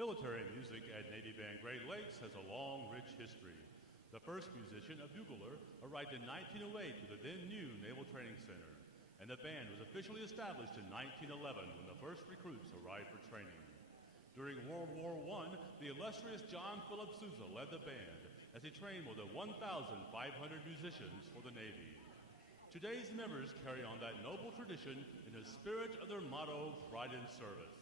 Military music at Navy Band Great Lakes has a long, rich history. The first musician, a bugler, arrived in 1908 to the then-new Naval Training Center, and the band was officially established in 1911 when the first recruits arrived for training. During World War I, the illustrious John Philip Sousa led the band as he trained more than 1,500 musicians for the Navy. Today's members carry on that noble tradition in the spirit of their motto, Pride in Service.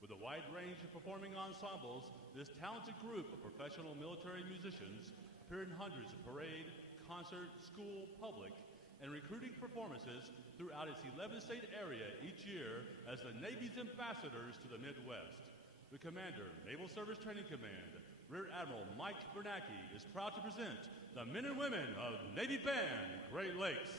With a wide range of performing ensembles, this talented group of professional military musicians appear in hundreds of parade, concert, school, public, and recruiting performances throughout its 11-state area each year as the Navy's ambassadors to the Midwest. The Commander, Naval Service Training Command, Rear Admiral Mike Bernanke, is proud to present the men and women of Navy Band Great Lakes.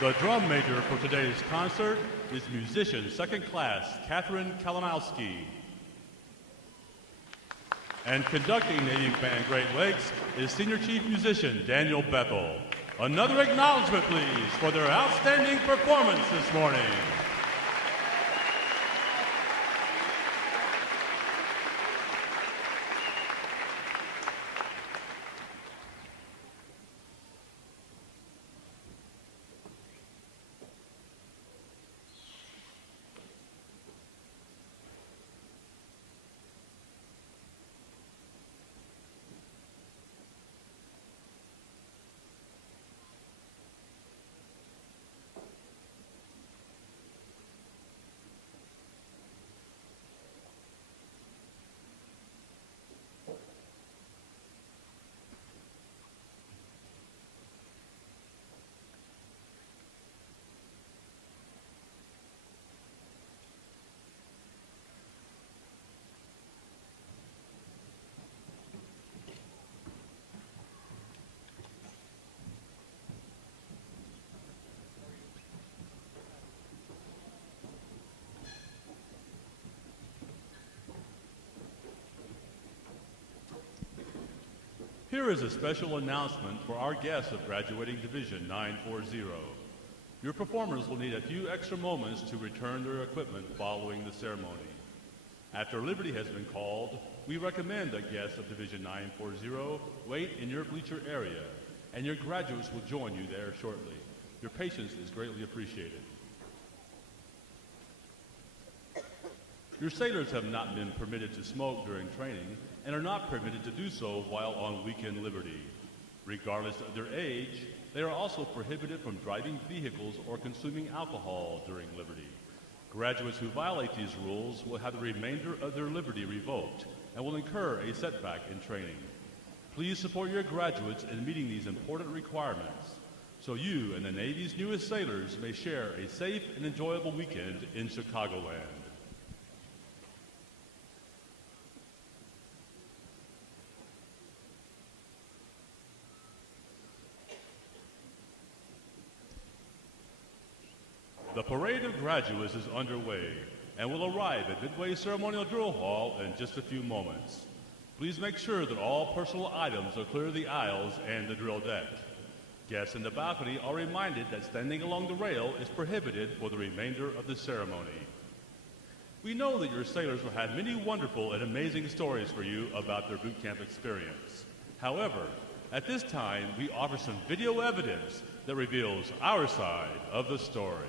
The drum major for today's concert is musician second class Catherine Kalinowski. And conducting Navy Band Great Lakes is senior chief musician Daniel Bethel. Another acknowledgement, please, for their outstanding performance this morning. Here is a special announcement for our guests of graduating Division 940. Your performers will need a few extra moments to return their equipment following the ceremony. After Liberty has been called, we recommend that guests of Division 940 wait in your bleacher area, and your graduates will join you there shortly. Your patience is greatly appreciated. Your sailors have not been permitted to smoke during training and are not permitted to do so while on weekend liberty. Regardless of their age, they are also prohibited from driving vehicles or consuming alcohol during liberty. Graduates who violate these rules will have the remainder of their liberty revoked and will incur a setback in training. Please support your graduates in meeting these important requirements so you and the Navy's newest sailors may share a safe and enjoyable weekend in Chicagoland. The Parade of Graduates is underway and will arrive at Midway Ceremonial Drill Hall in just a few moments. Please make sure that all personal items are clear of the aisles and the drill deck. Guests in the balcony are reminded that standing along the rail is prohibited for the remainder of the ceremony. We know that your sailors will have many wonderful and amazing stories for you about their boot camp experience. However, at this time, we offer some video evidence that reveals our side of the story.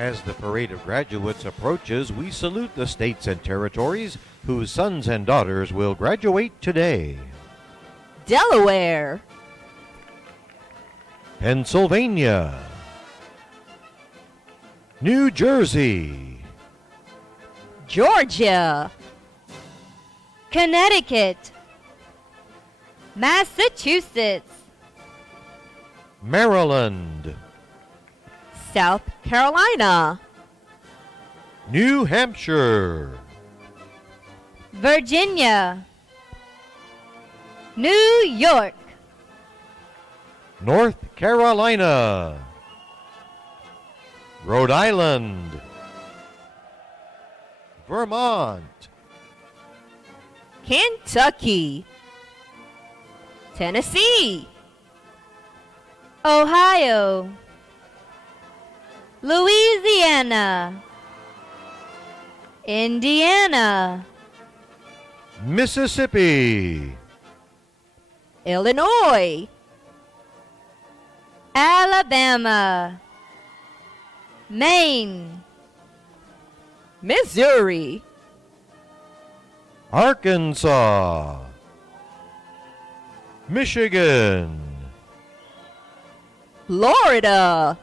As the parade of graduates approaches, we salute the states and territories whose sons and daughters will graduate today. Delaware, Pennsylvania, New Jersey, Georgia, Connecticut, Massachusetts, Maryland, South Carolina, New Hampshire, Virginia, New York, North Carolina, Rhode Island, Vermont, Kentucky, Tennessee, Ohio, Louisiana, Indiana, Mississippi, Illinois, Alabama, Maine, Missouri, Arkansas, Michigan, Florida,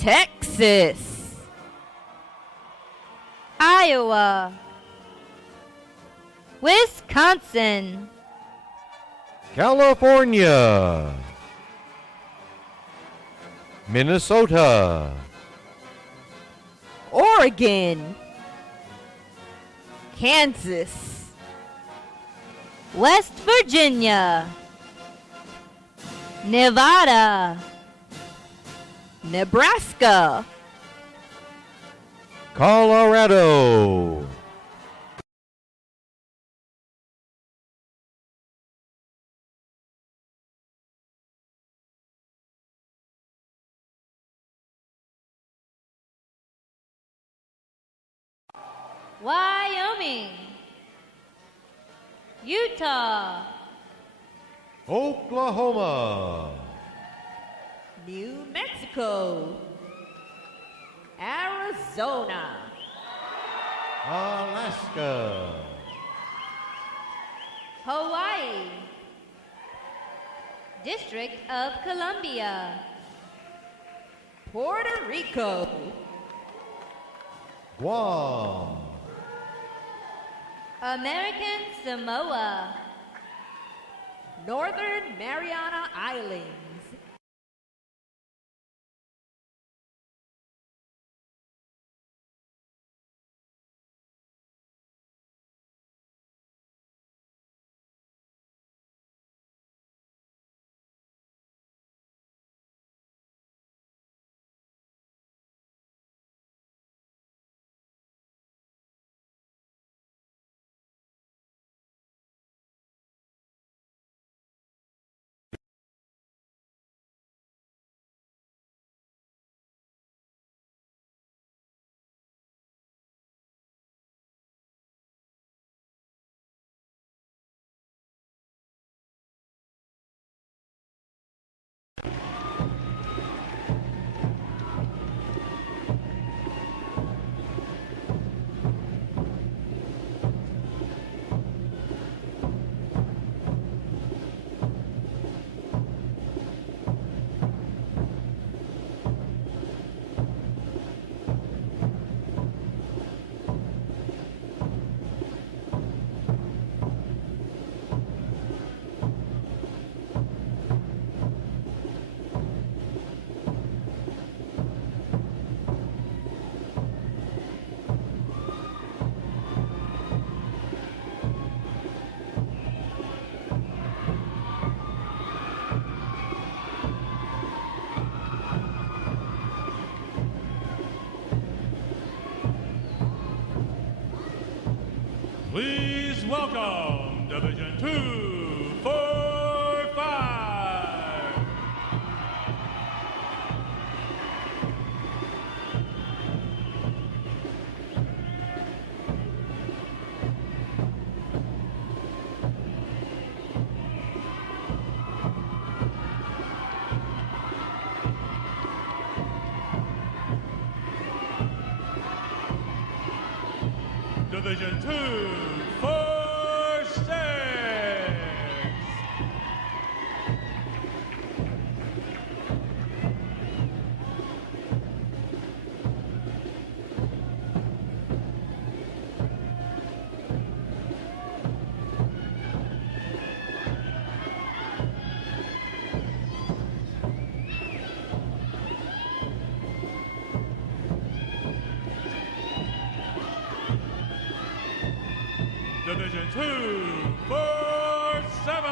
Texas, Iowa, Wisconsin, California, Minnesota, Oregon, Kansas, West Virginia, Nevada, Nebraska, Colorado, Wyoming, Utah, Oklahoma, New Mexico, Arizona, Alaska, Hawaii, District of Columbia, Puerto Rico, Guam, American Samoa, Northern Mariana Islands, Please welcome Division 245. Division 2, 4, 6. Division 2, 4, 7.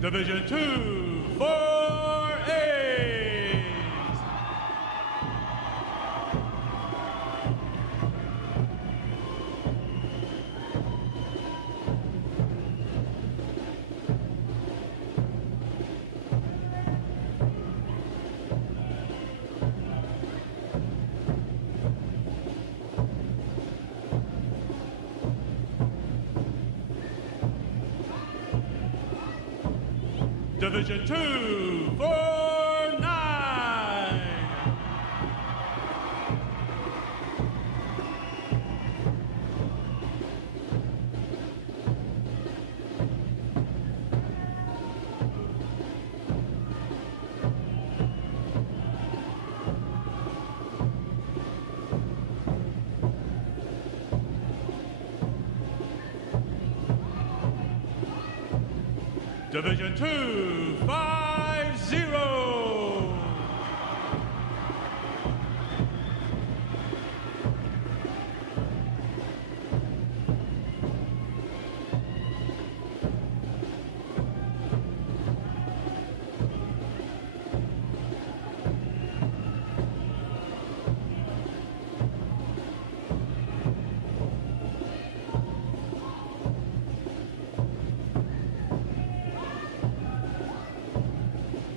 Division 2, 4, 8. Division 2, 4, 9. Division 2, 5, 0.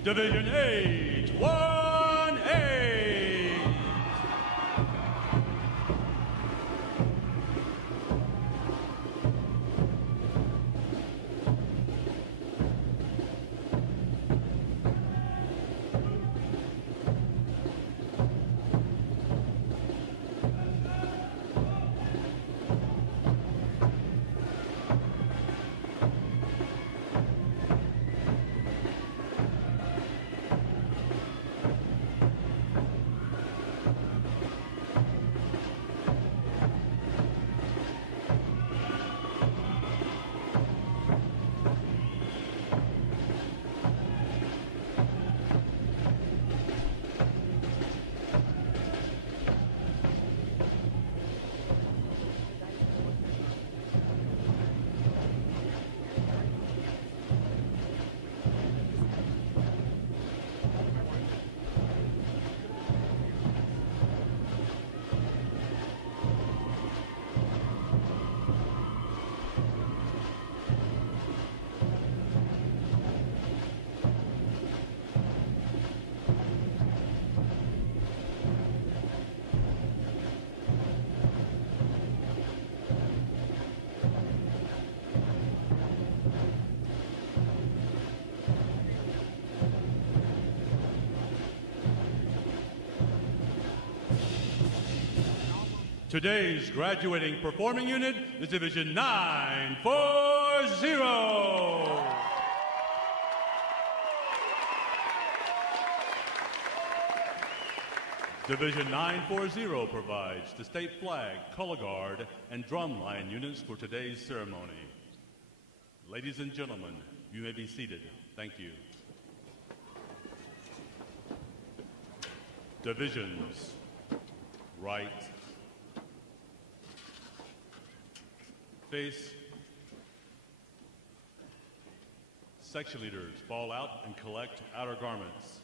Division 8, 1, 8. Today's graduating performing unit is Division 940. Division 940 provides the state flag, color guard, and drumline units for today's ceremony. Ladies and gentlemen, you may be seated. Thank you. Divisions, right, face. Section leaders, fall out and collect outer garments.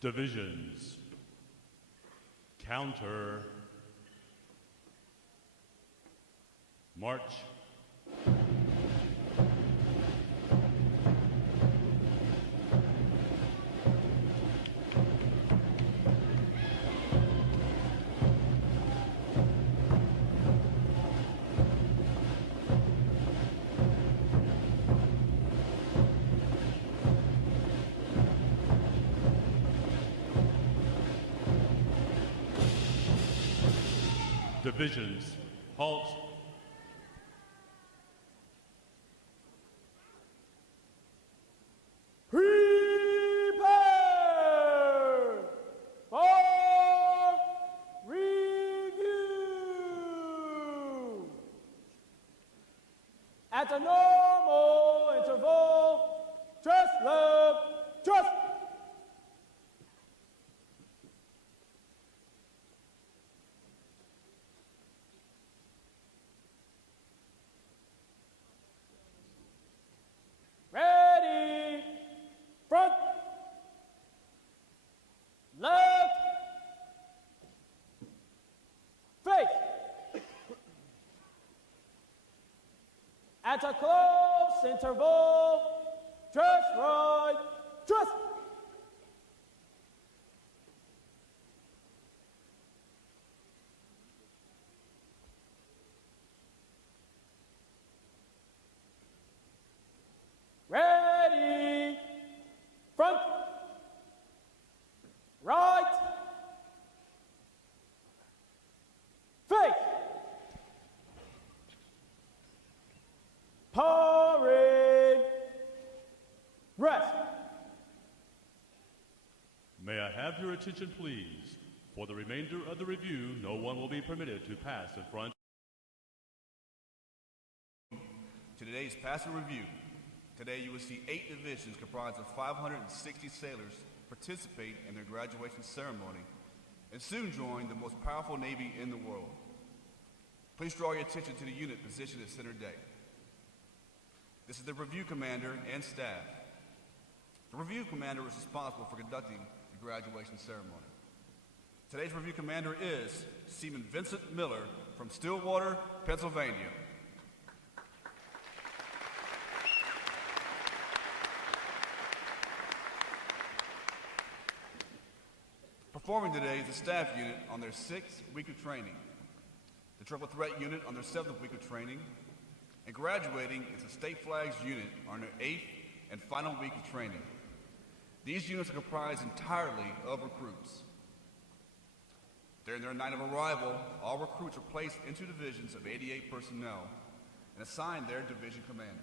Divisions. Counter. March. Divisions. Halt. Prepare for review. At a normal interval, trust, love, trust. Ready, front, left, face. At a close interval, trust right, trust. Ready, front, right, face. Parade, rest. May I have your attention, please? For the remainder of the review, no one will be permitted to pass in front. To today's passing review. Today you will see 8 divisions comprised of 560 sailors participate in their graduation ceremony and soon join the most powerful Navy in the world. Please draw your attention to the unit positioned at center deck. This is the review commander and staff. The review commander is responsible for conducting the graduation ceremony. Today's review commander is Seaman Vincent Miller from Stillwater, Pennsylvania. Performing today is the staff unit on their 6th week of training, the triple threat unit on their 7th week of training, and graduating is the State Flags unit on their 8th and final week of training. These units are comprised entirely of recruits. During their night of arrival, all recruits are placed into divisions of 88 personnel and assigned their division commanders.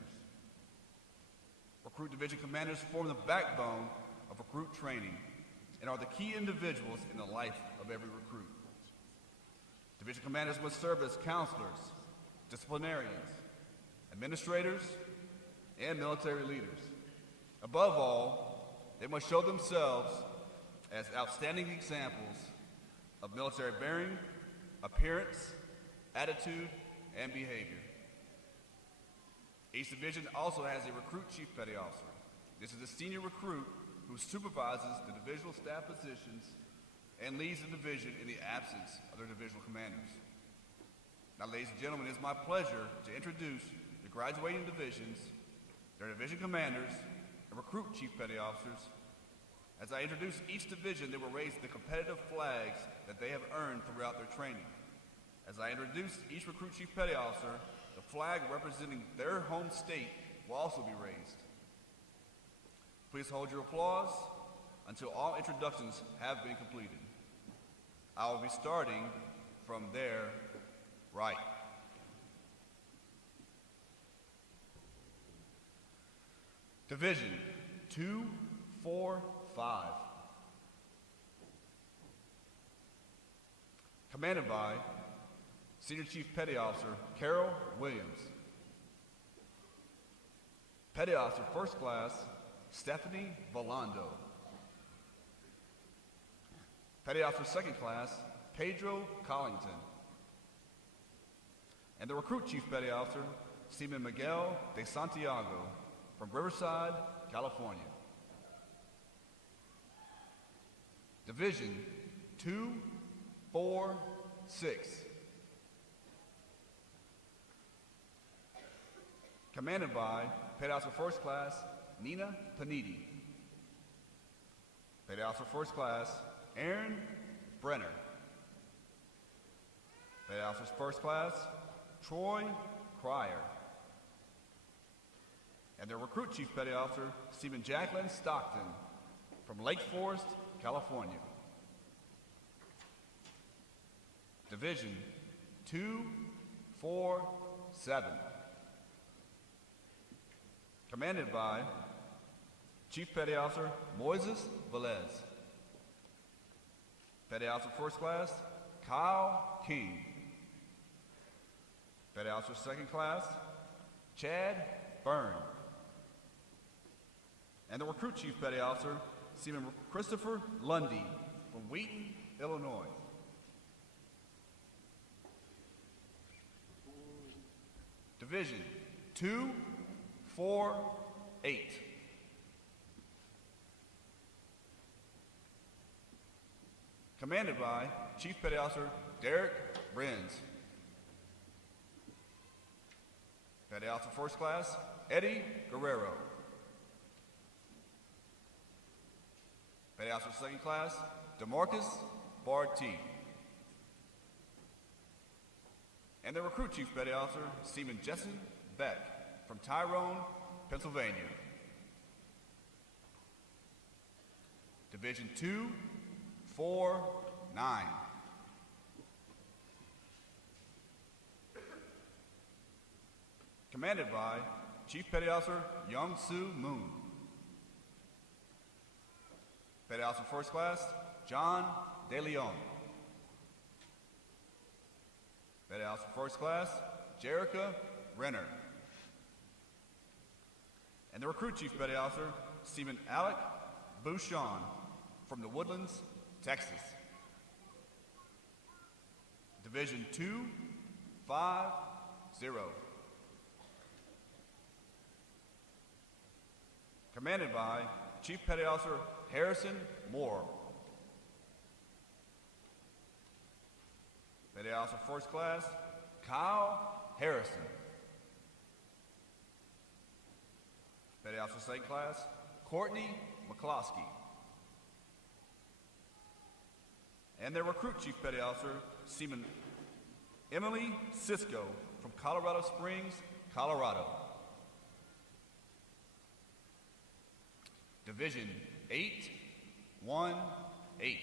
Recruit division commanders form the backbone of recruit training and are the key individuals in the life of every recruit. Division commanders must serve as counselors, disciplinarians, administrators, and military leaders. Above all, they must show themselves as outstanding examples of military bearing, appearance, attitude, and behavior. Each division also has a recruit chief petty officer. This is a senior recruit who supervises the divisional staff positions and leads the division in the absence of their divisional commanders. Now, ladies and gentlemen, it is my pleasure to introduce the graduating divisions, their division commanders, and recruit chief petty officers. As I introduce each division, they will raise the competitive flags that they have earned throughout their training. As I introduce each recruit chief petty officer, the flag representing their home state will also be raised. Please hold your applause until all introductions have been completed. I will be starting from their right. Division 245. Commanded by Senior Chief Petty Officer Carol Williams. Petty Officer First Class Stephanie Volando. Petty Officer Second Class Pedro Collington. And the Recruit Chief Petty Officer Seaman Miguel de Santiago from Riverside, California. Division 2, 4, 6. Commanded by Petty Officer First Class Nina Panidi. Petty Officer First Class Aaron Brenner. Petty Officer First Class Troy Cryer. And their Recruit Chief Petty Officer Stephen Jacqueline Stockton from Lake Forest, California. Division 2, 4, 7. Commanded by Chief Petty Officer Moises Velez. Petty Officer First Class Kyle King. Petty Officer Second Class Chad Byrne. And the Recruit Chief Petty Officer Seaman Christopher Lundy from Wheaton, Illinois. Division 2, 4, 8. Commanded by Chief Petty Officer Derek Brenz. Petty Officer First Class Eddie Guerrero. Petty Officer Second Class DeMarcus Barty. And the Recruit Chief Petty Officer Seaman Jessen Beck from Tyrone, Pennsylvania. Division 2, 4, 9. Commanded by Chief Petty Officer Young Soo Moon. Petty Officer First Class John De Leon. Petty Officer First Class Jerica Renner. And the Recruit Chief Petty Officer Stephen Alec Bouchon from the Woodlands, Texas. Division 2, 5, 0. Commanded by Chief Petty Officer Harrison Moore. Petty Officer First Class Kyle Harrison. Petty Officer Second Class Courtney McCloskey. And their Recruit Chief Petty Officer Seaman Emily Cisco from Colorado Springs, Colorado. Division 8, 1, 8.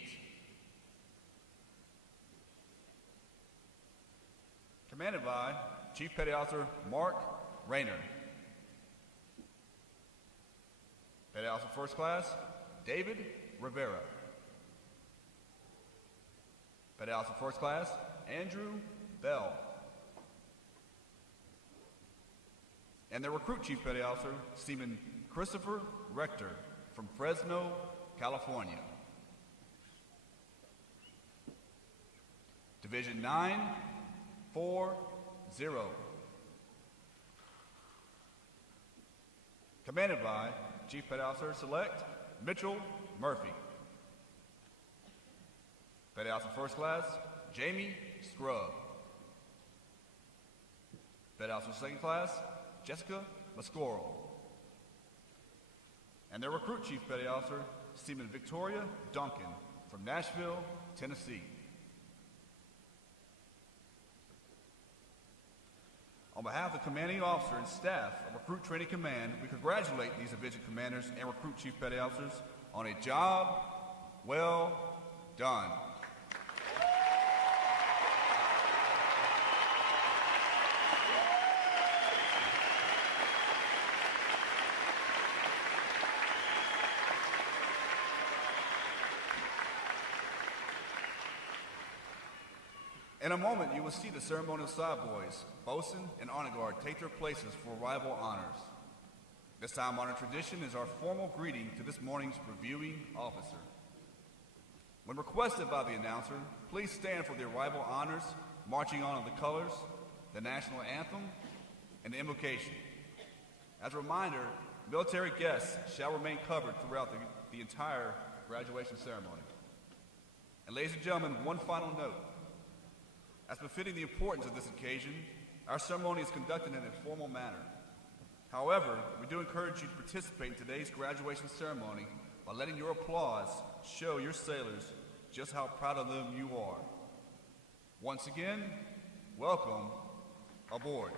Commanded by Chief Petty Officer Mark Rayner. Petty Officer First Class David Rivera. Petty Officer First Class Andrew Bell. And their Recruit Chief Petty Officer Seaman Christopher Rector from Fresno, California. Division 9, 4, 0. Commanded by Chief Petty Officer Select Mitchell Murphy. Petty Officer First Class Jamie Scrub. Petty Officer Second Class Jessica Mascorel. And their Recruit Chief Petty Officer Seaman Victoria Duncan from Nashville, Tennessee. On behalf of the commanding officer and staff of Recruit Training Command, we congratulate these division commanders and Recruit Chief Petty Officers on a job well done. In a moment, you will see the ceremonial side boys, bosun and honor guard, take their places for arrival honors. This time-honored tradition is our formal greeting to this morning's reviewing officer. When requested by the announcer, please stand for the arrival honors, marching on of the colors, the national anthem, and the invocation. As a reminder, military guests shall remain covered throughout the entire graduation ceremony. And ladies and gentlemen, one final note. As befitting the importance of this occasion, our ceremony is conducted in an informal manner. However, we do encourage you to participate in today's graduation ceremony by letting your applause show your sailors just how proud of them you are. Once again, welcome aboard.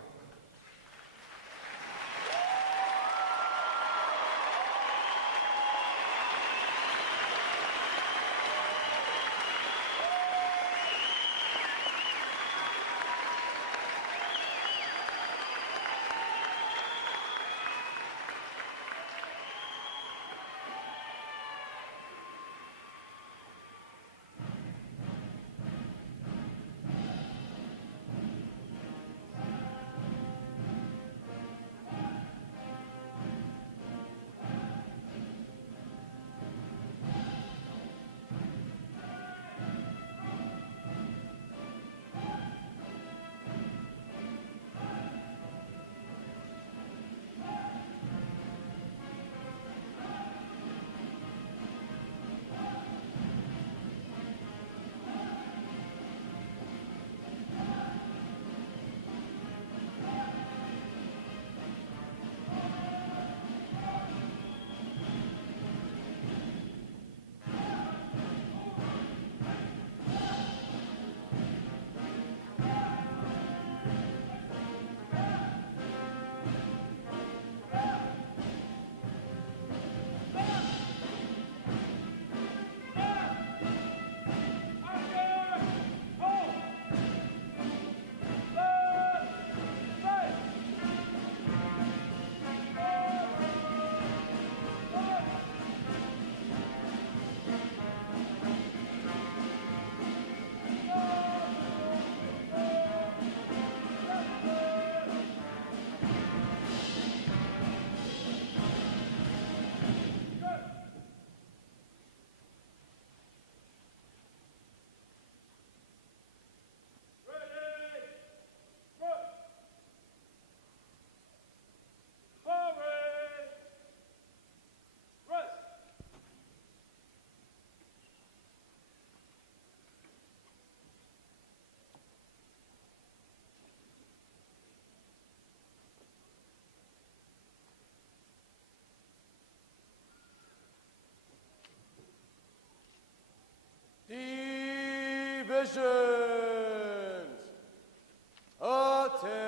Divisions, attention.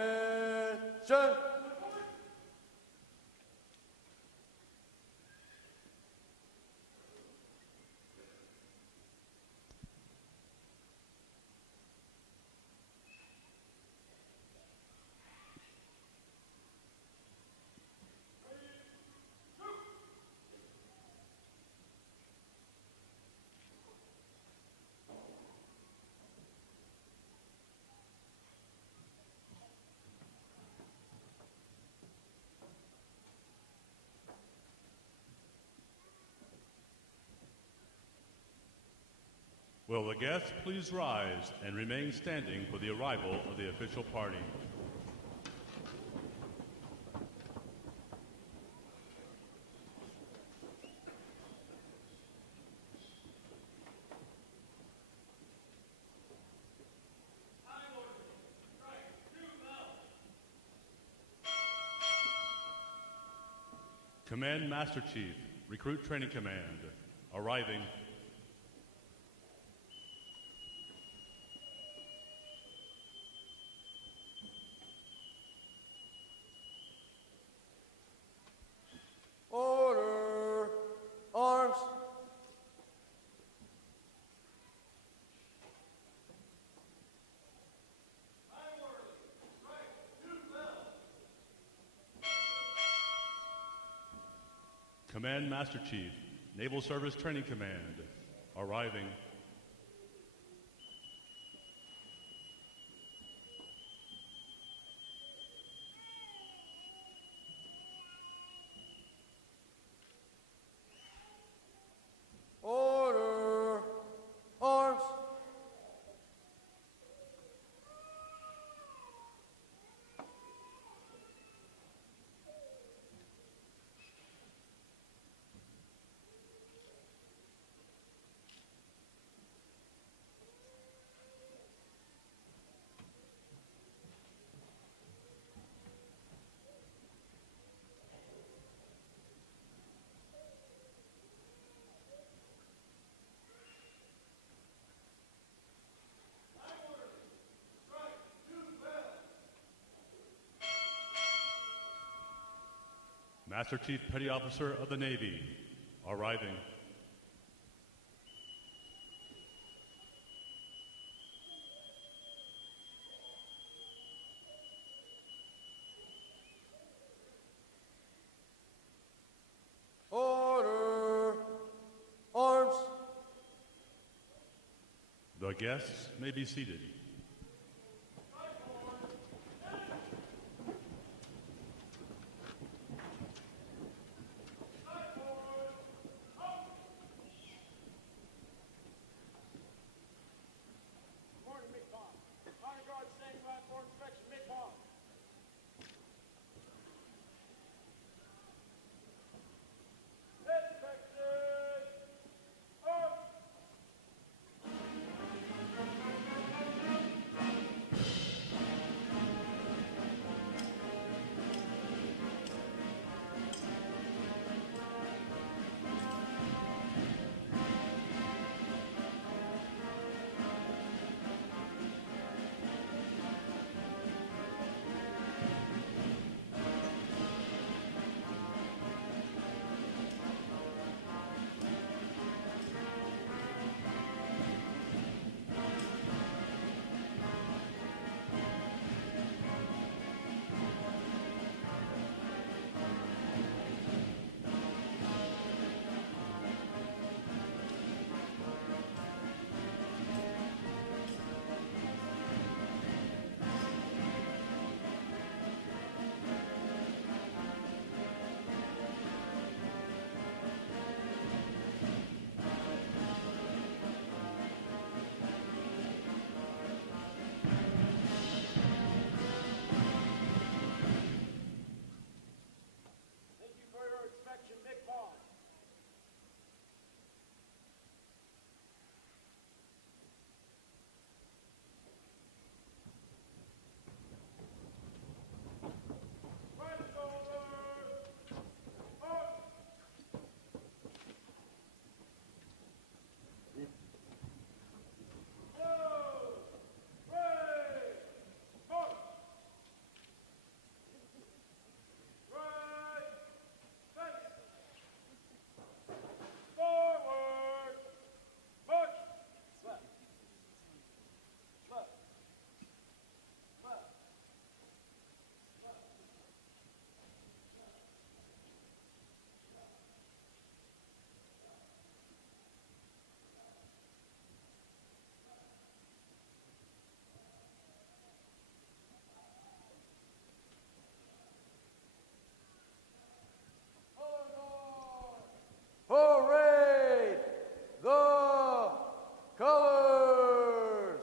Will the guests please rise and remain standing for the arrival of the official party? Command Master Chief, Recruit Training Command, arriving. Order, arms. Command Master Chief, Naval Service Training Command, arriving. Order, arms. Master Chief Petty Officer of the Navy, arriving. Order! Arms! The guests may be seated. Morning, McPond. Honor Guard standing by for inspection, McPond. Inspection! Arms! Thank you for your inspection, McPond. Right shoulders! Up! Slow! Brave! March! Right! Face! Forward! March! Left! Left! Left! Parade the colors!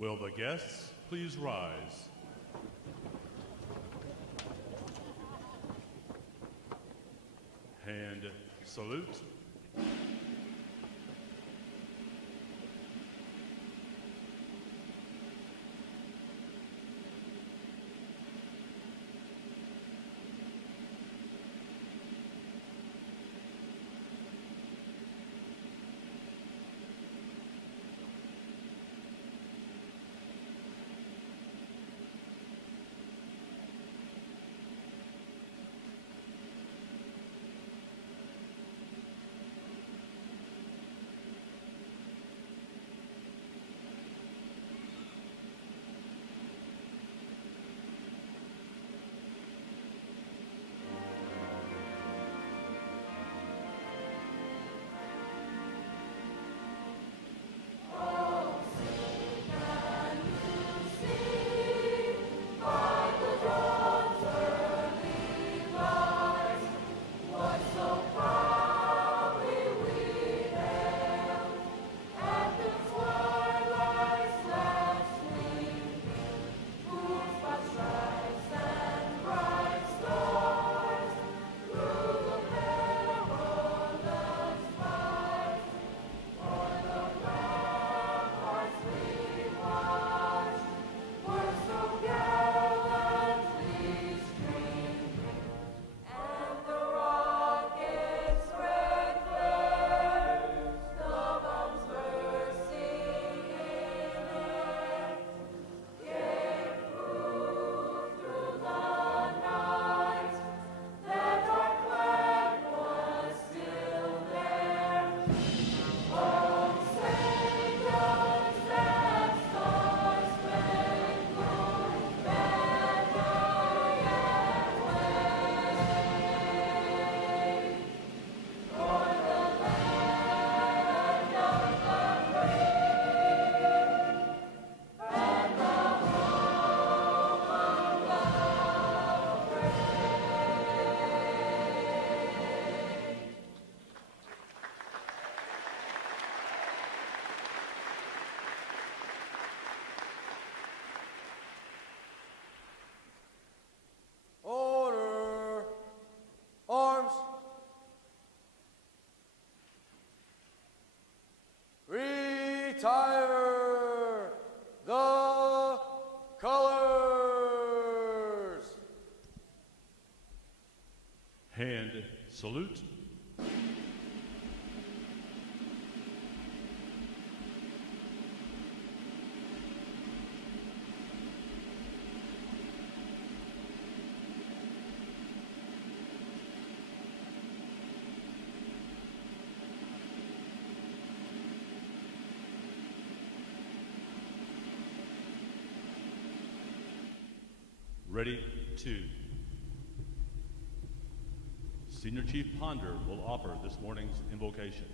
Will the guests please rise? Hand salute. Salute. Ready, 2. Senior Chief Ponder will offer this morning's invocation.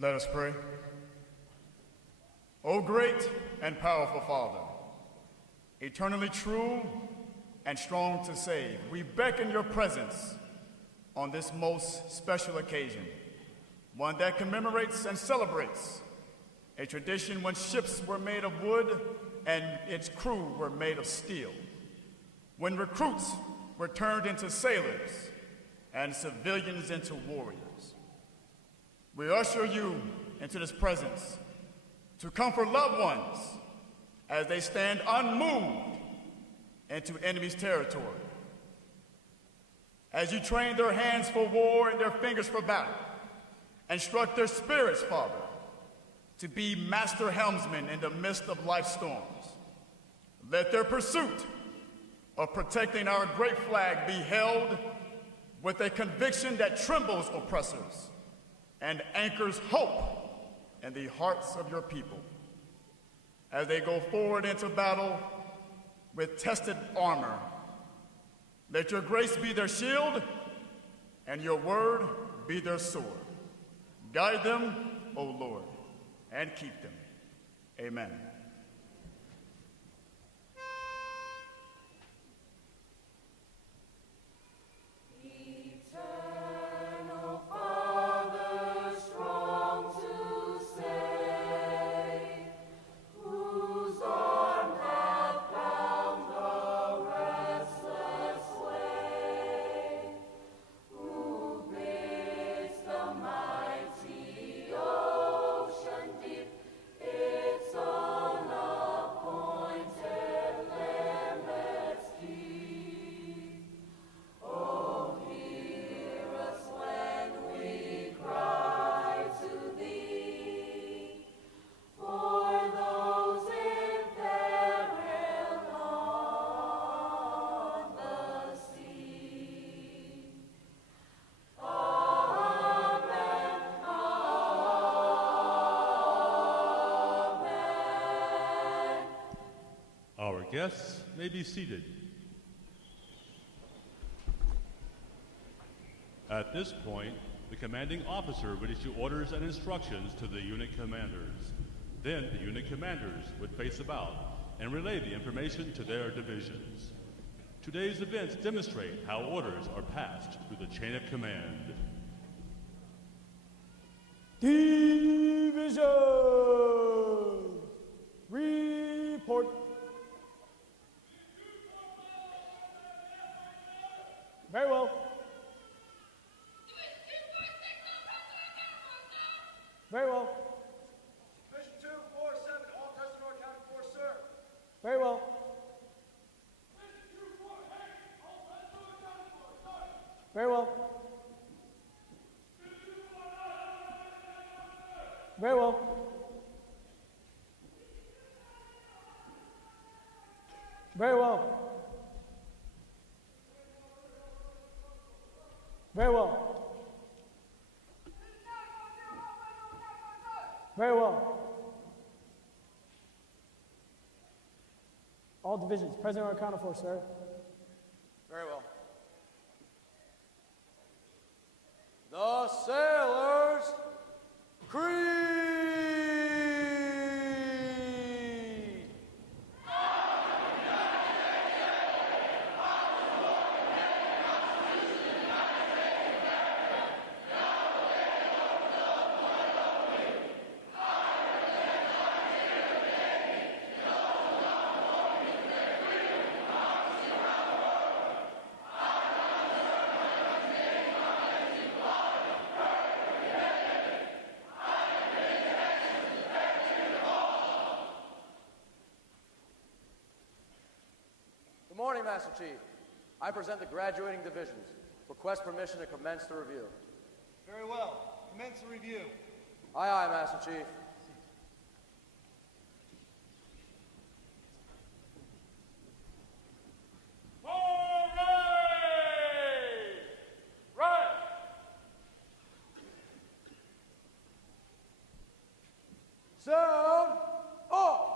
Let us pray. O great and powerful Father, eternally true and strong to save, we beckon your presence on this most special occasion, one that commemorates and celebrates a tradition when ships were made of wood and its crew were made of steel, when recruits were turned into sailors and civilians into warriors. We usher you into this presence to comfort loved ones as they stand unmoved into enemy's territory. As you train their hands for war and their fingers for battle, instruct their spirits, Father, to be master helmsmen in the midst of life's storms. Let their pursuit of protecting our great flag be held with a conviction that trembles oppressors and anchors hope in the hearts of your people. As they go forward into battle with tested armor, let your grace be their shield and your word be their sword. Guide them, O Lord, and keep them. Amen. Our guests may be seated. At this point, the commanding officer would issue orders and instructions to the unit commanders. Then the unit commanders would face about and relay the information to their divisions. Today's events demonstrate how orders are passed through the chain of command. Division! Report. Very well. Very well. Mission 247, all personnel accounted for, sir. Very well. Very well. Very well. Very well. Very well. Very well. All divisions, present or accounted for, sir. Very well. The sailors creed. morning, Master Chief. I present the graduating divisions. Request permission to commence the review. Very well. Commence the review. Aye, aye, Master Chief. Sound off!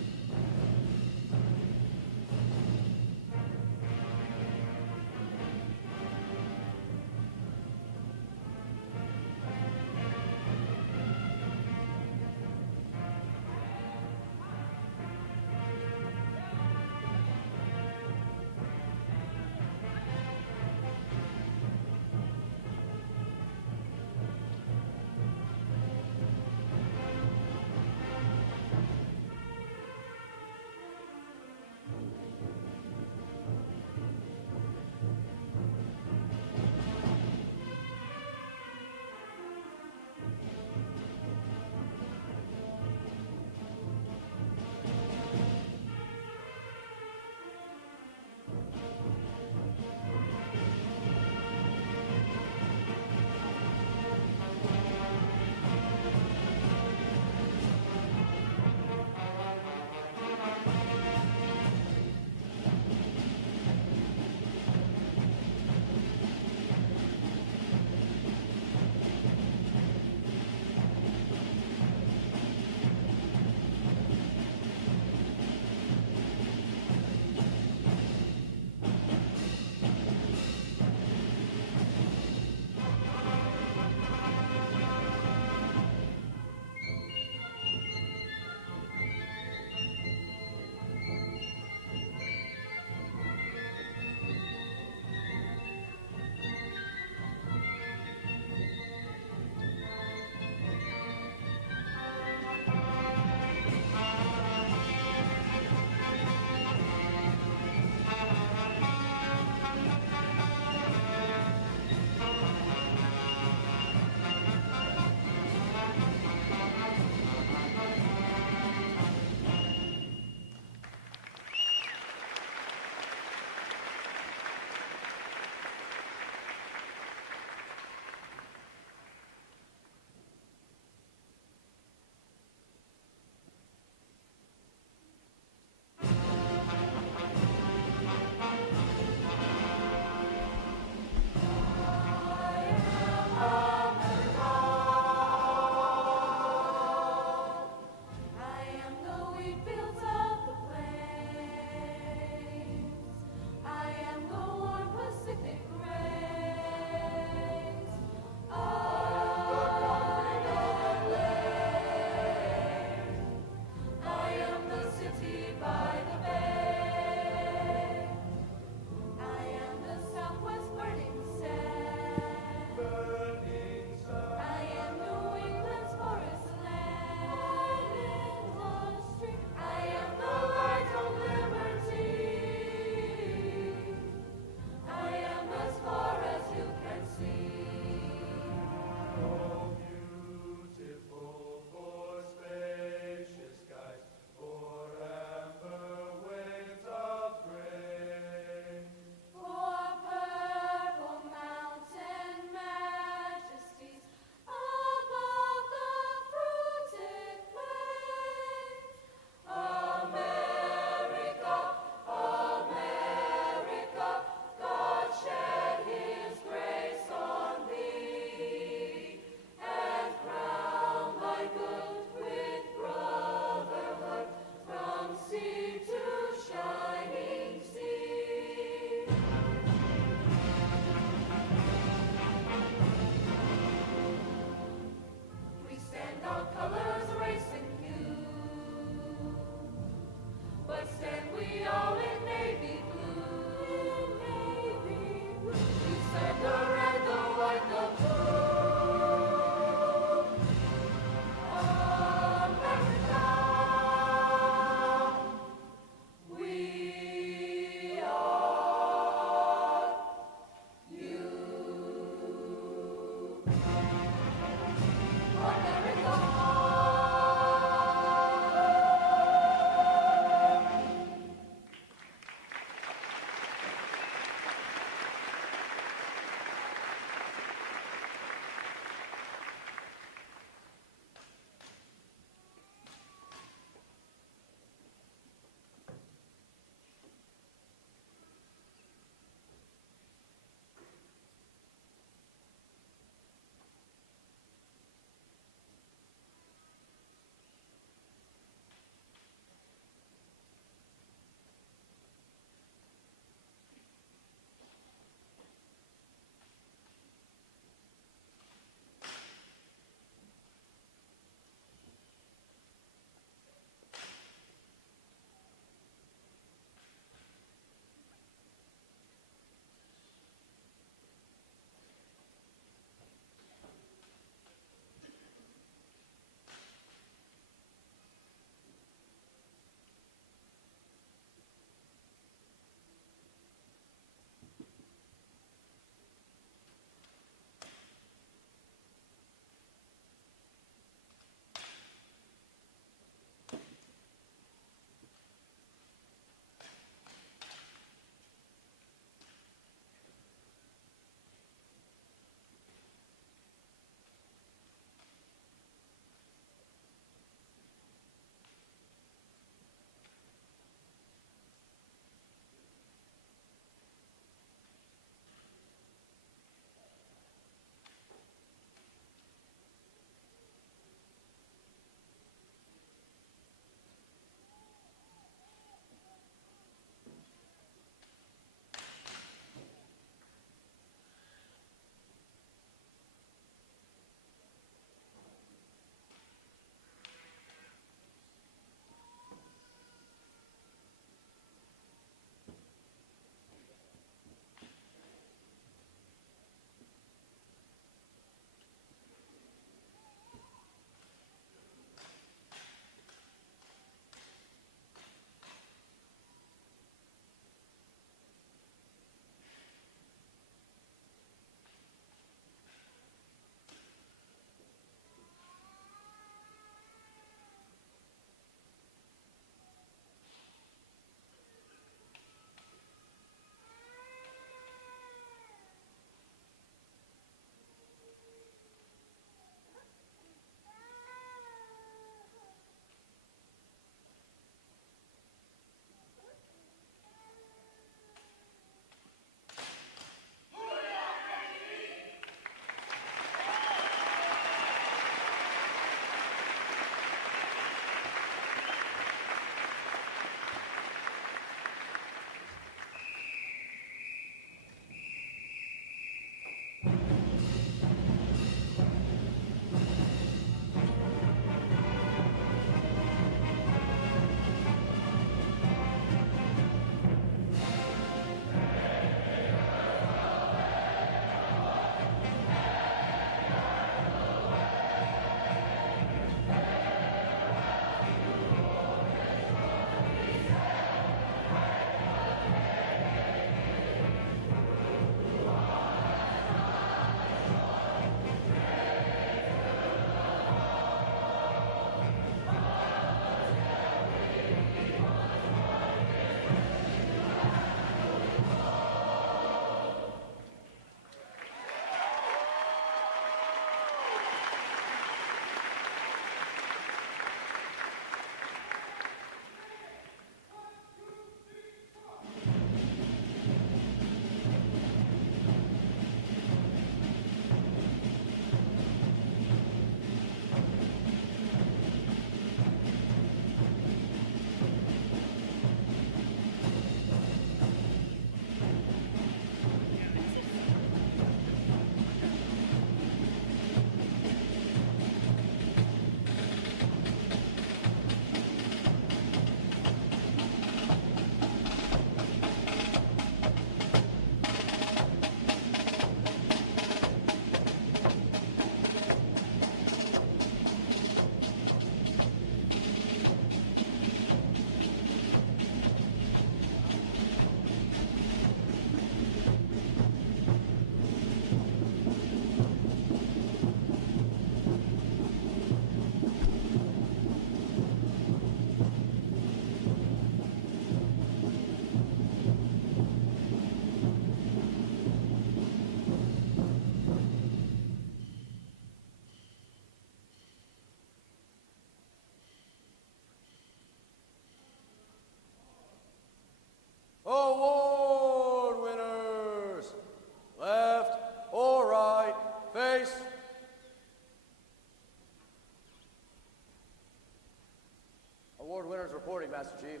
Award winners reporting, Master Chief.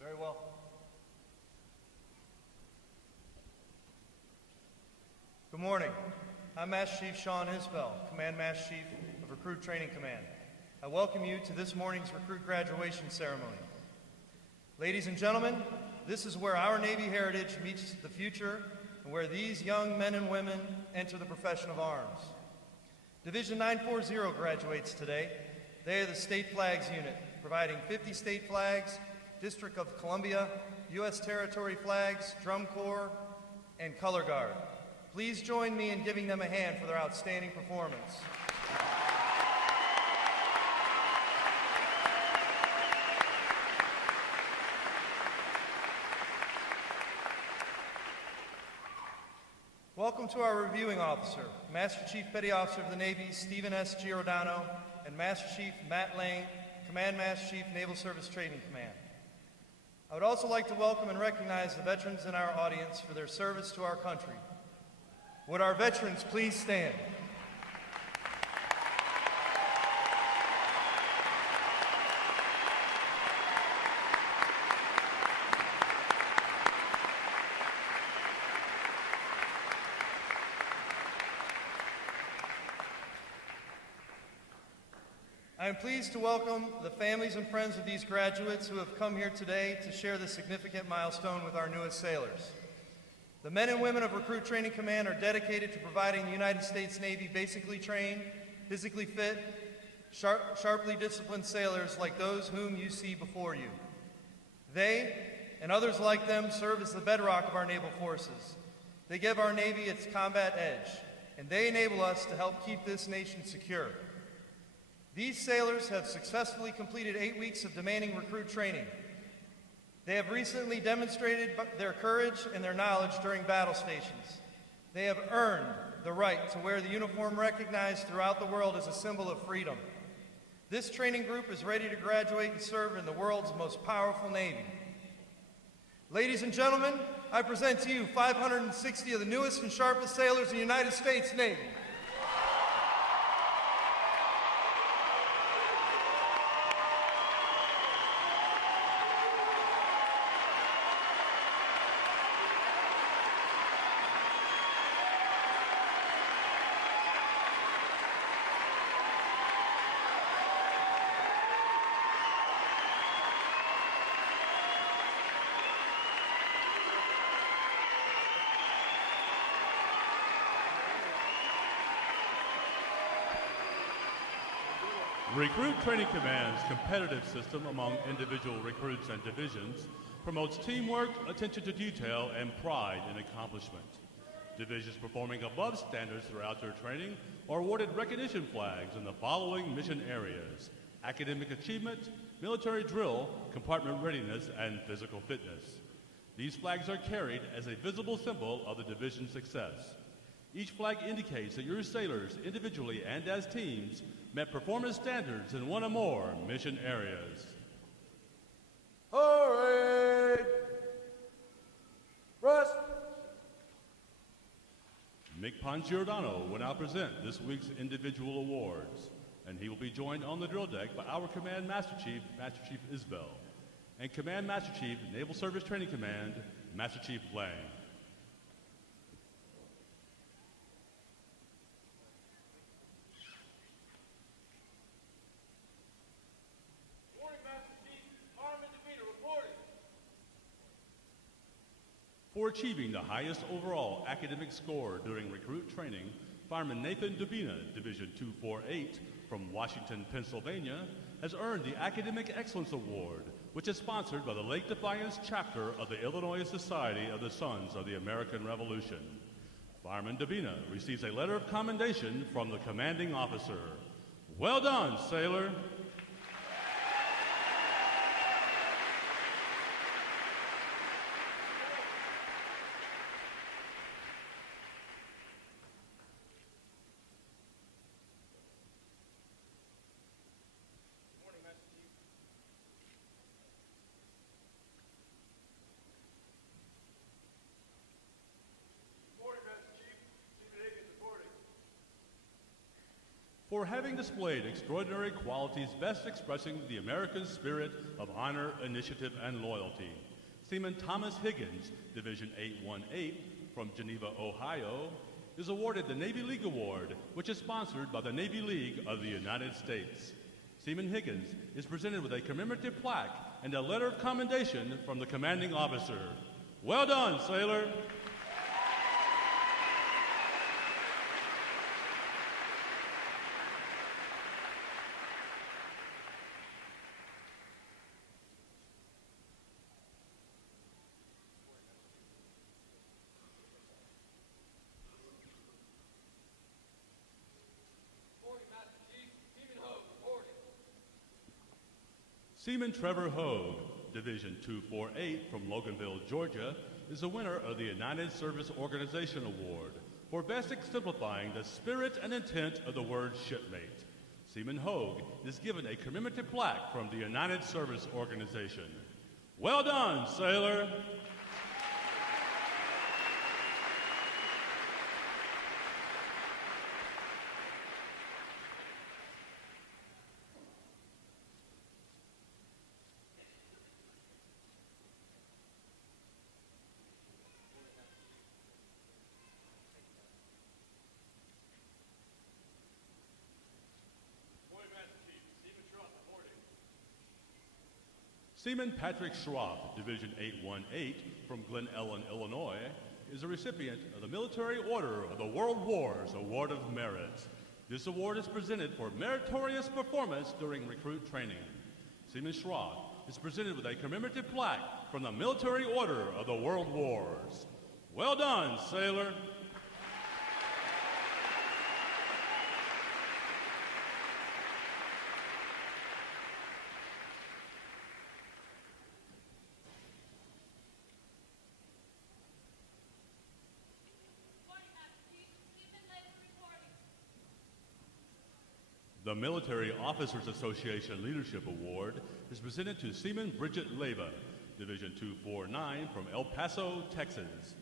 Very well. Good morning. I'm Master Chief Sean Isbell, Command Master Chief of Recruit Training Command. I welcome you to this morning's recruit graduation ceremony. Ladies and gentlemen, this is where our Navy heritage meets the future and where these young men and women enter the profession of arms. Division 940 graduates today. They are the State Flags Unit, providing 50 state flags, District of Columbia, U.S. Territory flags, Drum Corps, and Color Guard. Please join me in giving them a hand for their outstanding performance. Welcome to our reviewing officer, Master Chief Petty Officer of the Navy, Stephen S. Giordano, and Master Chief Matt Lane, Command Master Chief, Naval Service Training Command. I would also like to welcome and recognize the veterans in our audience for their service to our country. Would our veterans please stand? I am pleased to welcome the families and friends of these graduates who have come here today to share this significant milestone with our newest sailors. The men and women of Recruit Training Command are dedicated to providing the United States Navy basically trained, physically fit, sharply disciplined sailors like those whom you see before you. They, and others like them, serve as the bedrock of our naval forces. They give our Navy its combat edge, and they enable us to help keep this nation secure. These sailors have successfully completed 8 weeks of demanding recruit training. They have recently demonstrated their courage and their knowledge during battle stations. They have earned the right to wear the uniform recognized throughout the world as a symbol of freedom. This training group is ready to graduate and serve in the world's most powerful Navy. Ladies and gentlemen, I present to you 560 of the newest and sharpest sailors in the United States Navy. Recruit Training Command's competitive system among individual recruits and divisions promotes teamwork, attention to detail, and pride in accomplishment. Divisions performing above standards throughout their training are awarded recognition flags in the following mission areas: academic achievement, military drill, compartment readiness, and physical fitness. These flags are carried as a visible symbol of the division's success. Each flag indicates that your sailors, individually and as teams, met performance standards in one or more mission areas. Parade! Rest! Mick Pongiordano will now present this week's individual awards, and he will be joined on the drill deck by our Command Master Chief, Master Chief Isbell, and Command Master Chief, Naval Service Training Command, Master Chief Lang. For achieving the highest overall academic score during recruit training, Fireman Nathan Dubina, Division 248 from Washington, Pennsylvania, has earned the Academic Excellence Award, which is sponsored by the Lake Defiance chapter of the Illinois Society of the Sons of the American Revolution. Fireman Dubina receives a letter of commendation from the commanding officer. Well done, sailor. For for having displayed extraordinary qualities best expressing the American spirit of honor, initiative, and loyalty. Seaman Thomas Higgins, Division 818 from Geneva, Ohio, is awarded the Navy League Award, which is sponsored by the Navy League of the United States. Seaman Higgins is presented with a commemorative plaque and a letter of commendation from the commanding officer. Well done, sailor! Seaman Trevor Hogue, Division 248 from Loganville, Georgia, is the winner of the United Service Organization Award for best exemplifying the spirit and intent of the word shipmate. Seaman Hogue is given a commemorative plaque from the United Service Organization. Well done, sailor! Seaman Patrick Schropp, Division 818 from Glen Ellen, Illinois, is a recipient of the Military Order of the World Wars Award of Merit. This award is presented for meritorious performance during recruit training. Seaman Schropp is presented with a commemorative plaque from the Military Order of the World Wars. Well done, sailor! The Military Officers Association Leadership Award is presented to Seaman Bridget Leyva, Division 249 from El Paso, Texas,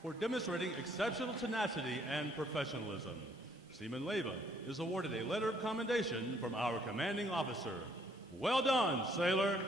for demonstrating exceptional tenacity and professionalism. Seaman Leyva is awarded a letter of commendation from our commanding officer. Well done, sailor!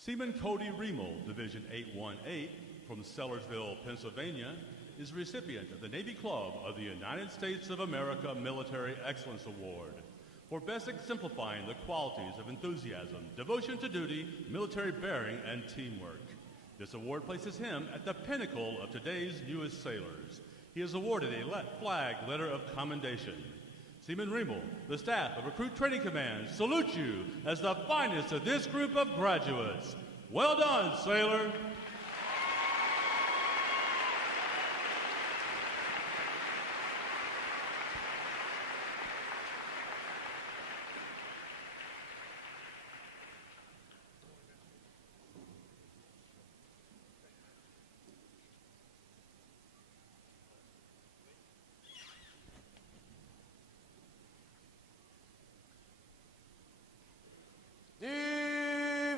Seaman Cody Riemel, Division 818 from Sellersville, Pennsylvania, is recipient of the Navy Club of the United States of America Military Excellence Award for best exemplifying the qualities of enthusiasm, devotion to duty, military bearing, and teamwork. This award places him at the pinnacle of today's newest sailors. He is awarded a flag letter of commendation. Seaman Riemel, the staff of Recruit Training Command, salute you as the finest of this group of graduates. Well done, sailor!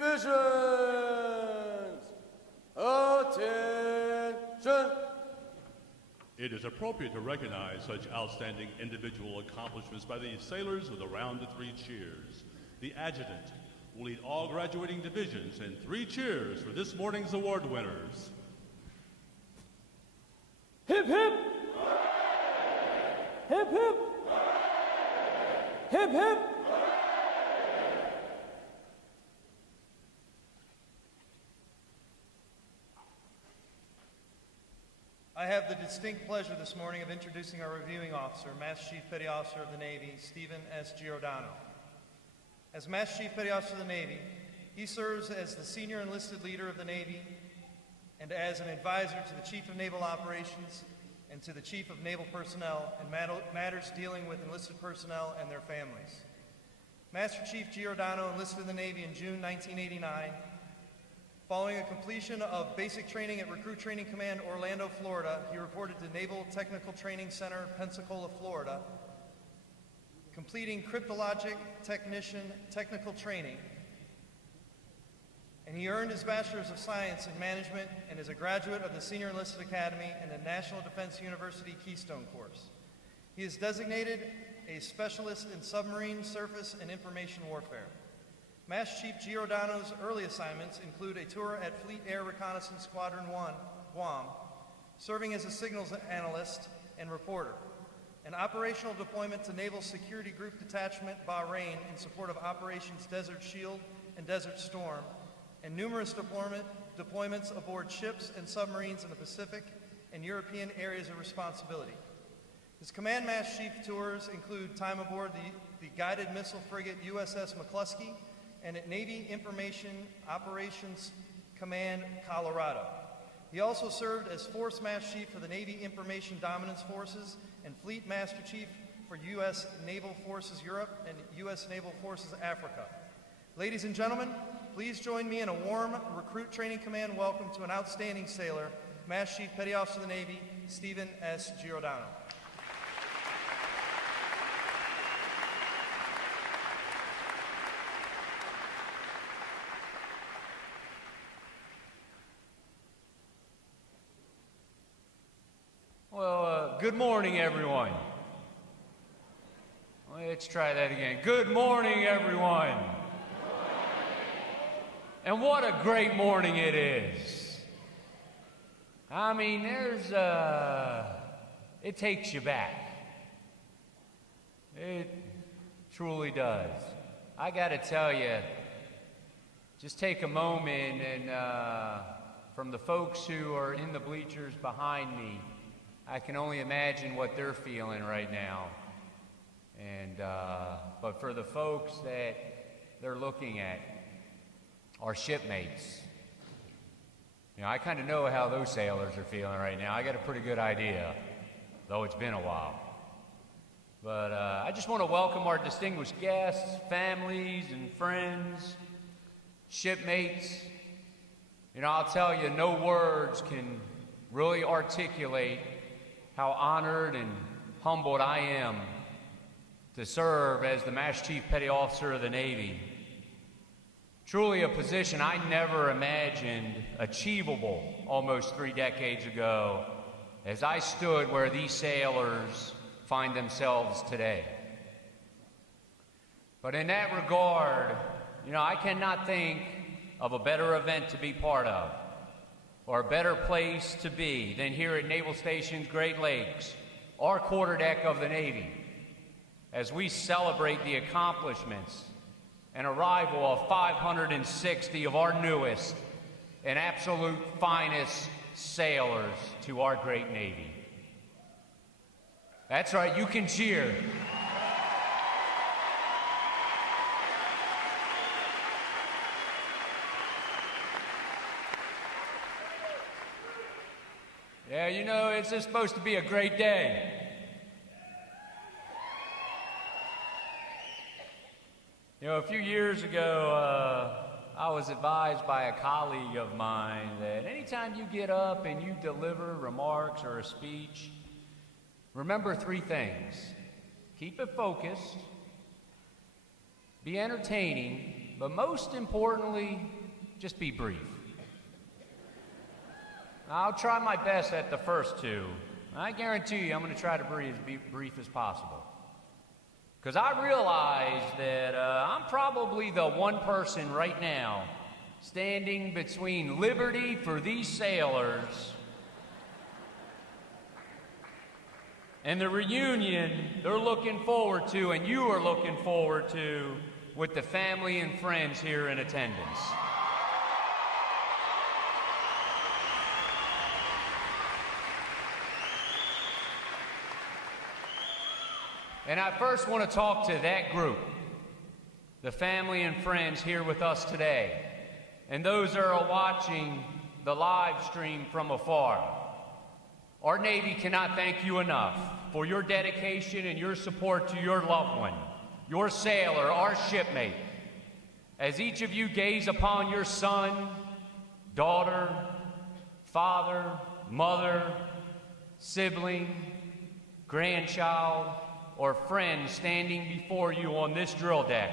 Divisions, attention! It is appropriate to recognize such outstanding individual accomplishments by these sailors with a round of 3 cheers. The adjutant will lead all graduating divisions in 3 cheers for this morning's award winners. Hip hip! Hip hip! Hip hip! I have the distinct pleasure this morning of introducing our reviewing officer, Master Chief Petty Officer of the Navy, Stephen S. Giordano. As Master Chief Petty Officer of the Navy, he serves as the senior enlisted leader of the Navy and as an advisor to the Chief of Naval Operations and to the Chief of Naval Personnel in matters dealing with enlisted personnel and their families. Master Chief Giordano enlisted in the Navy in June 1989. Following a completion of basic training at Recruit Training Command, Orlando, Florida, he reported to Naval Technical Training Center, Pensacola, Florida, completing cryptologic technician technical training. And he earned his Bachelor's of Science in Management and is a graduate of the Senior Enlisted Academy and the National Defense University Keystone course. He is designated a specialist in submarine, surface, and information warfare. Master Chief Giordano's early assignments include a tour at Fleet Air Reconnaissance Squadron 1, Guam, serving as a signals analyst and reporter, an operational deployment to Naval Security Group Detachment, Bahrain, in support of Operations Desert Shield and Desert Storm, and numerous deployments aboard ships and submarines in the Pacific and European areas of responsibility. His Command Master Chief tours include time aboard the guided missile frigate USS McCluskey and at Navy Information Operations Command, Colorado. He also served as Force Master Chief for the Navy Information Dominance Forces and Fleet Master Chief for U.S. Naval Forces Europe and U.S. Naval Forces Africa. Ladies and gentlemen, please join me in a warm Recruit Training Command welcome to an outstanding sailor, Master Chief Petty Officer of the Navy, Stephen S. Giordano. Good morning, everyone. Let's try that again. Good morning, everyone. And what a great morning it is. I mean, it takes you back. It truly does. I gotta tell you, just take a moment and from the folks who are in the bleachers behind me, I can only imagine what they're feeling right now. And but for the folks that they're looking at, our shipmates, you know, I kind of know how those sailors are feeling right now. I got a pretty good idea, though it's been a while. But I just want to welcome our distinguished guests, families and friends, shipmates. You know, I'll tell you, no words can really articulate how honored and humbled I am to serve as the Master Chief Petty Officer of the Navy. Truly a position I never imagined achievable almost 3 decades ago as I stood where these sailors find themselves today. But in that regard, you know, I cannot think of a better event to be part of or a better place to be than here at Naval Stations Great Lakes, our quarterdeck of the Navy, as we celebrate the accomplishments and arrival of 560 of our newest and absolute finest sailors to our great Navy. That's right, you can cheer. Yeah, you know, it's just supposed to be a great day. You know, a few years ago, I was advised by a colleague of mine that anytime you get up and you deliver remarks or a speech, remember 3 things. Keep it focused, be entertaining, but most importantly, just be brief. I'll try my best at the first 2. I guarantee you I'm going to try to be brief as possible. Because I realize that I'm probably the one person right now standing between liberty for these sailors and the reunion they're looking forward to and you are looking forward to with the family and friends here in attendance. And I first want to talk to that group, the family and friends here with us today, and those that are watching the live stream from afar. Our Navy cannot thank you enough for your dedication and your support to your loved one, your sailor, our shipmate. As each of you gaze upon your son, daughter, father, mother, sibling, grandchild, or friend standing before you on this drill deck,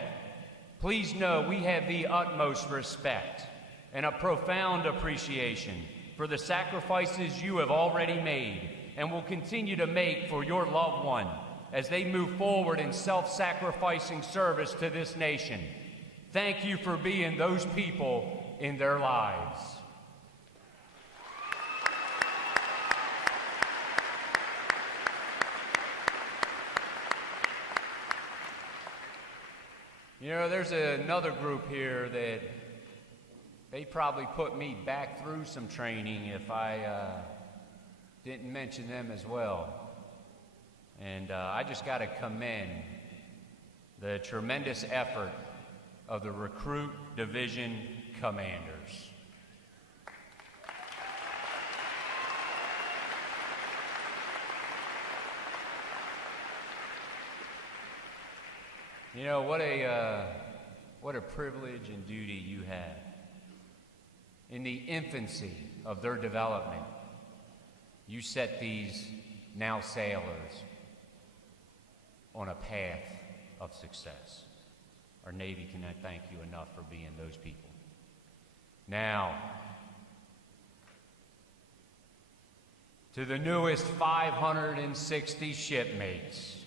please know we have the utmost respect and a profound appreciation for the sacrifices you have already made and will continue to make for your loved one as they move forward in self-sacrificing service to this nation. Thank you for being those people in their lives. You know, there's another group here that they probably put me back through some training if I didn't mention them as well. And I just got to commend the tremendous effort of the Recruit Division Commanders. You know, what a privilege and duty you have. In the infancy of their development, you set these now sailors on a path of success. Our Navy cannot thank you enough for being those people. Now, to the newest 560 shipmates.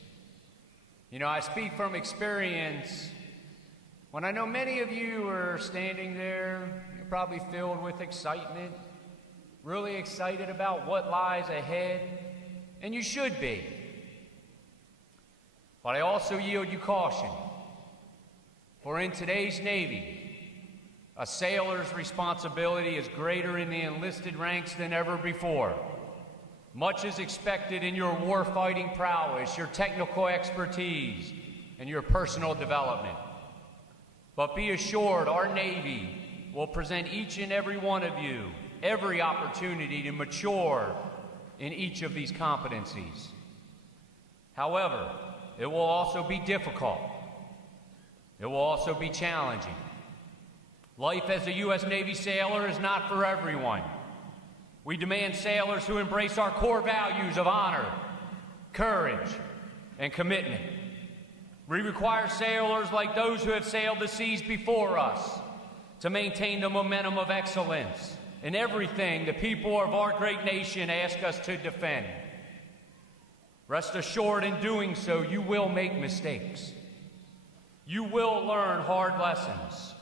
You know, I speak from experience when I know many of you are standing there, you're probably filled with excitement, really excited about what lies ahead, and you should be. But I also yield you caution, for in today's Navy, a sailor's responsibility is greater in the enlisted ranks than ever before. Much is expected in your warfighting prowess, your technical expertise, and your personal development. But be assured, our Navy will present each and every one of you every opportunity to mature in each of these competencies. However, it will also be difficult. It will also be challenging. Life as a U.S. Navy sailor is not for everyone. We demand sailors who embrace our core values of honor, courage, and commitment. We require sailors like those who have sailed the seas before us to maintain the momentum of excellence in everything the people of our great nation ask us to defend. Rest assured, in doing so, you will make mistakes. You will learn hard lessons.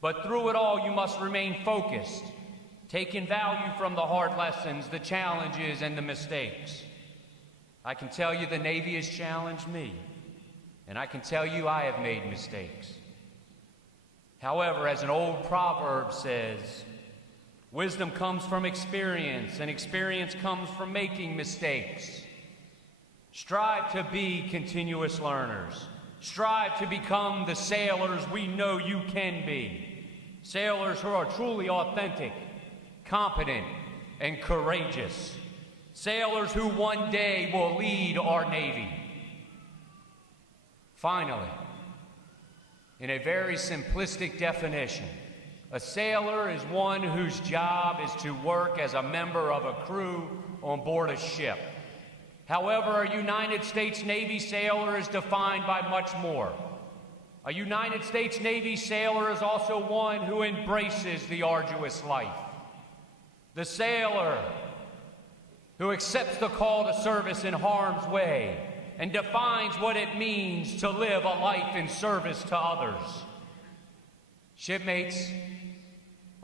But through it all, you must remain focused, taking value from the hard lessons, the challenges, and the mistakes. I can tell you the Navy has challenged me, and I can tell you I have made mistakes. However, as an old proverb says, wisdom comes from experience, and experience comes from making mistakes. Strive to be continuous learners. Strive to become the sailors we know you can be. Sailors who are truly authentic, competent, and courageous. Sailors who one day will lead our Navy. Finally, in a very simplistic definition, a sailor is one whose job is to work as a member of a crew on board a ship. However, a United States Navy sailor is defined by much more. A United States Navy sailor is also one who embraces the arduous life. The sailor who accepts the call to service in harm's way and defines what it means to live a life in service to others. Shipmates,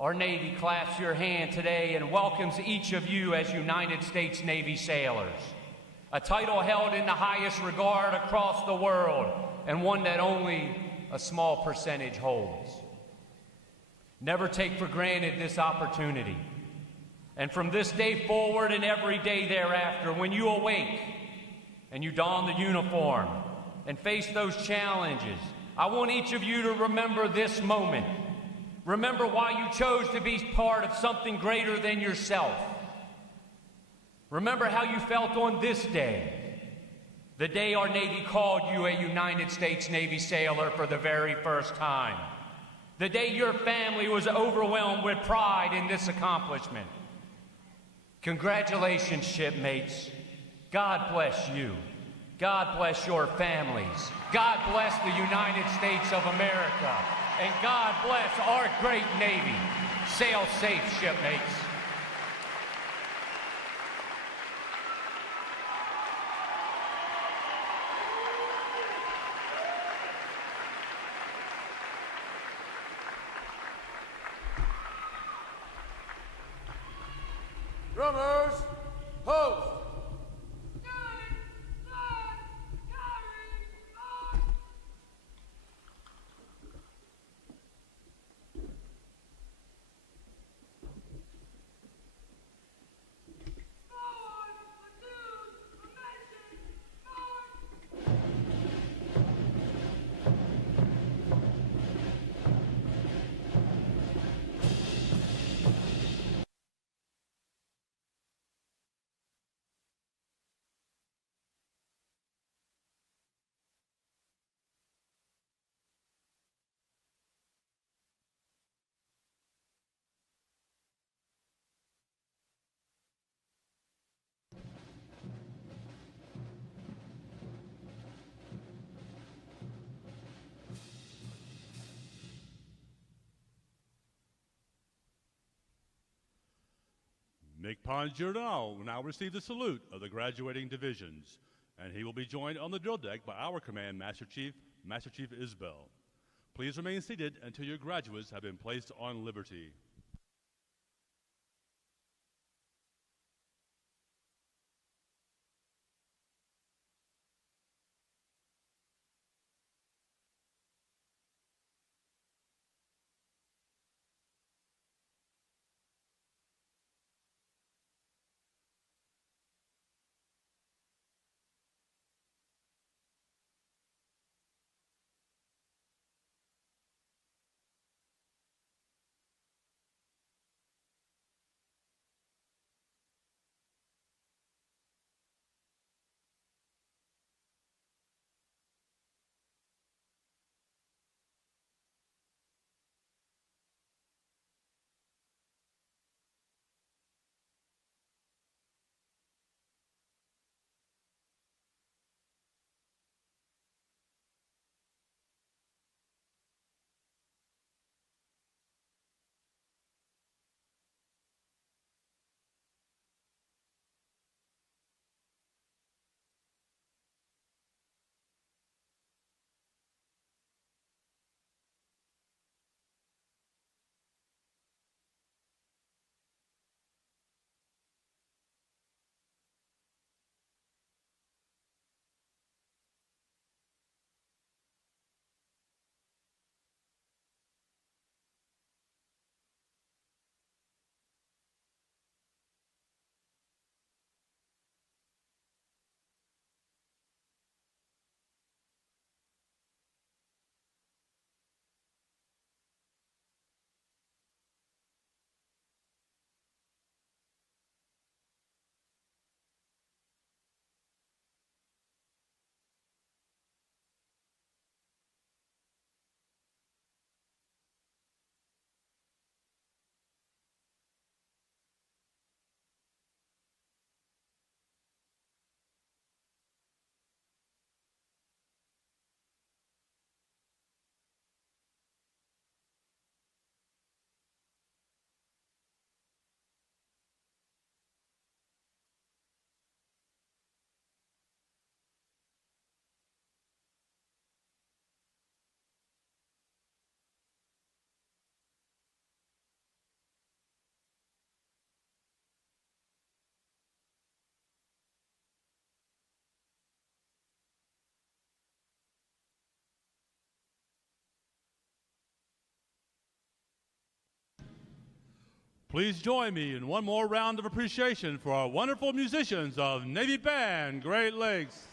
our Navy clasps your hand today and welcomes each of you as United States Navy sailors, a title held in the highest regard across the world and one that only a small percentage holds. Never take for granted this opportunity. And from this day forward and every day thereafter, when you awake and you don the uniform and face those challenges, I want each of you to remember this moment. Remember why you chose to be part of something greater than yourself. Remember how you felt on this day, the day our Navy called you a United States Navy sailor for the very first time. The day your family was overwhelmed with pride in this accomplishment. Congratulations, shipmates. God bless you. God bless your families. God bless the United States of America. And God bless our great Navy. Sail safe, shipmates. Drummers, host. Mick Pongiorno will now receive the salute of the graduating divisions, and he will be joined on the drill deck by our Command Master Chief Isbell. Please remain seated until your graduates have been placed on liberty. Please join me in one more round of appreciation for our wonderful musicians of Navy Band Great Lakes.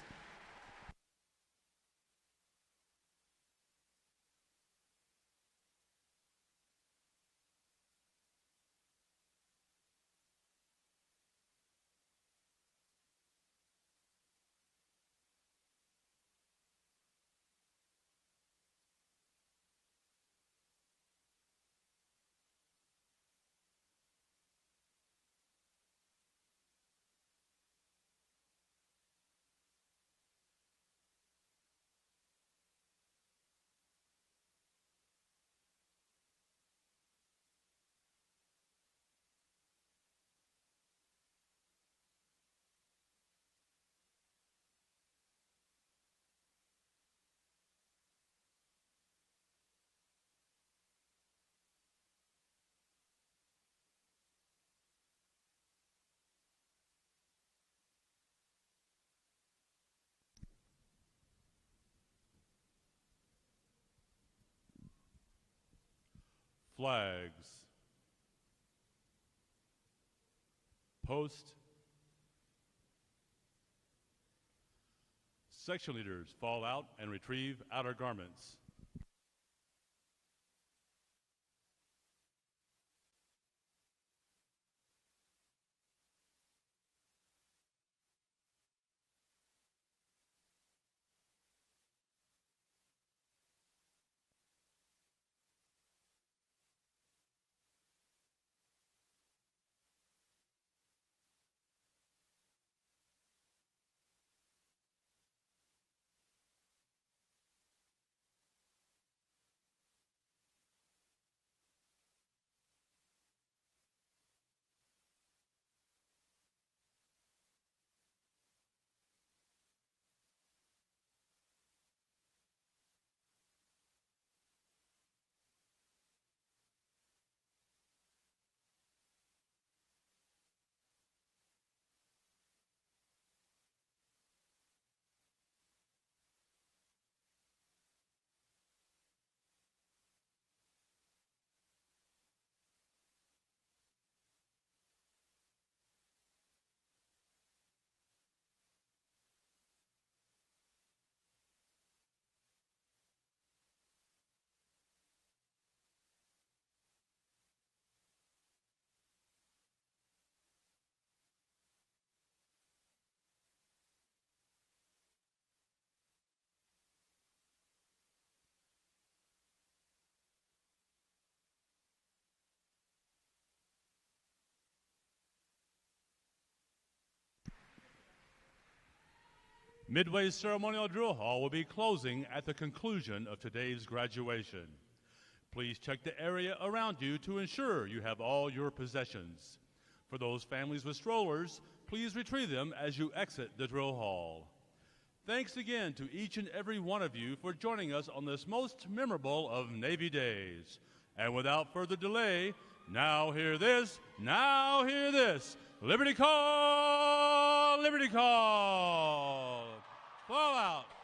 flags. Post. Section leaders fall out and retrieve outer garments. Midway ceremonial drill hall will be closing at the conclusion of today's graduation. Please check the area around you to ensure you have all your possessions. For those families with strollers, please retrieve them as you exit the drill hall. Thanks again to each and every one of you for joining us on this most memorable of Navy Days. And without further delay, now hear this, Liberty Call, Liberty Call. Fall out.